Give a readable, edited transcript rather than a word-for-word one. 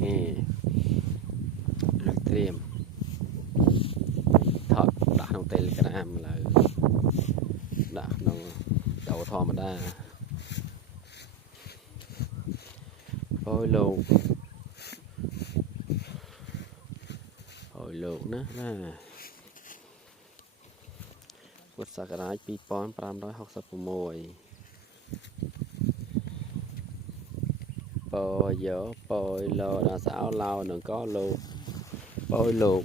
nè lực tiêm thọt đã trong tay cái nam là đã nó đầu thò mà đa hồi lục nữa nè vật sạc cái pi pon pram đói học sập mồi bò dở bò lò đã xảo lao đừng có lục bò lục